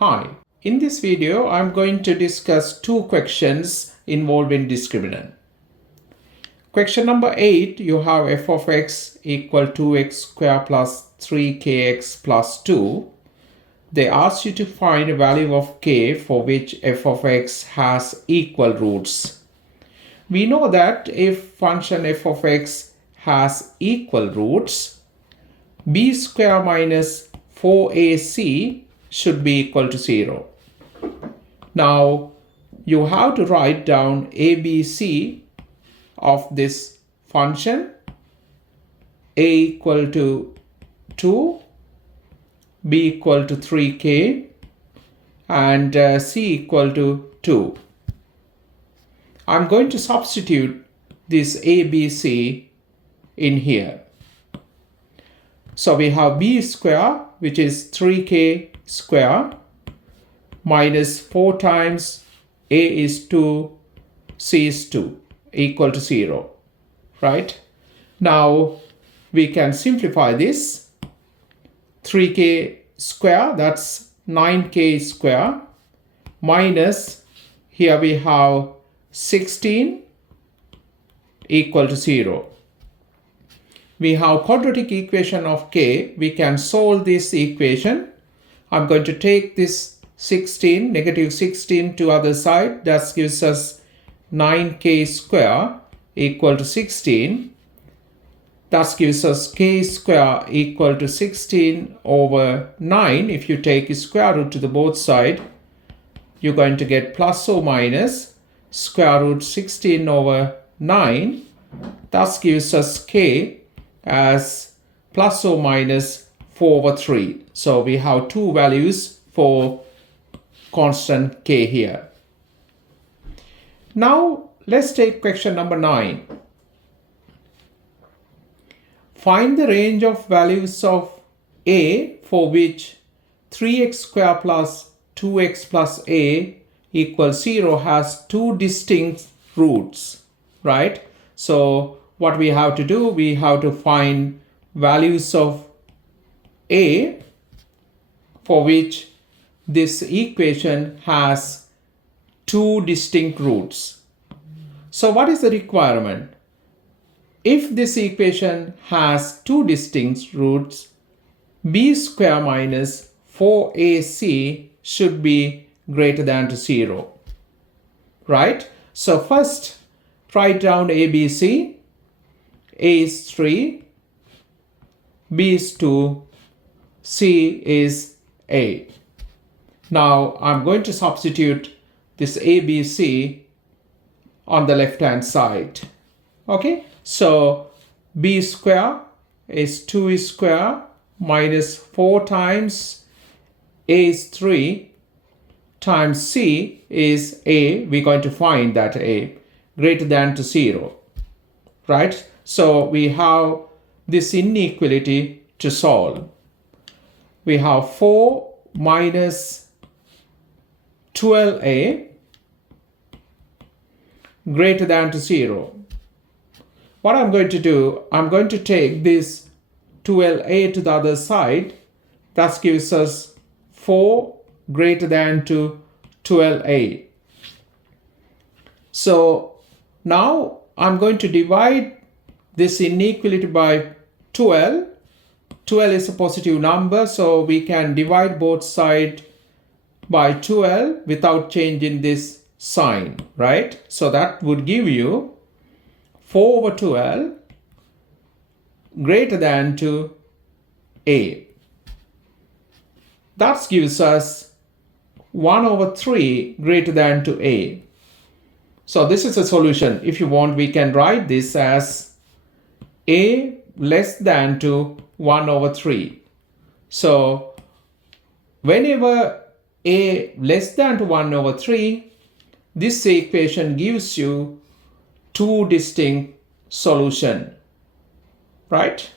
Hi, in this video I'm going to discuss two questions involving discriminant. Question number 8, you have f of x equal 2x square plus 3kx plus 2. They ask you to find a value of k for which f of x has equal roots. We know that if function f of x has equal roots, b square minus 4ac should be equal to 0. Now you have to write down ABC of this function. A equal to 2, B equal to 3k, and C equal to 2. I'm going to substitute this ABC in here. So we have b square, which is 3k square, minus 4 times a is 2, c is 2, equal to 0, right? Now we can simplify this. 3k square, that's 9k square, minus, here we have 16 equal to 0. We have quadratic equation of k. We can solve this equation. I'm going to take this 16, negative 16 to other side. That gives us 9k square equal to 16. That gives us k square equal to 16 over 9. If you take a square root to the both side, you're going to get plus or minus square root 16 over 9. That gives us k as plus or minus 4 over 3. So we have two values for constant k here. Now let's take question number 9. Find the range of values of a for which 3x square plus 2x plus a equals 0 has two distinct roots, right? So what we have to do, we have to find values of a for which this equation has two distinct roots. So what is the requirement? If this equation has two distinct roots, b square minus 4ac should be greater than to 0, right? So first write down ABC. A is 3, B is 2, C is A. Now I'm going to substitute this ABC on the left hand side. Okay, so B square is 2 square minus 4 times A is 3 times C is A. We're going to find that A greater than to 0, right? So we have this inequality to solve. We have 4 minus 12a greater than to 0. What I'm going to do, I'm going to take this 12a to the other side. That gives us 4 greater than to 12a. So now I'm going to divide this inequality by 12. 12 is a positive number, so we can divide both sides by 12 without changing this sign, right? So that would give you 4 over 12 greater than to a. That gives us 1 over 3 greater than to a. So this is a solution. If you want, we can write this as a less than to 1 over 3. So whenever a less than to 1 over 3, this equation gives you two distinct solutions, right?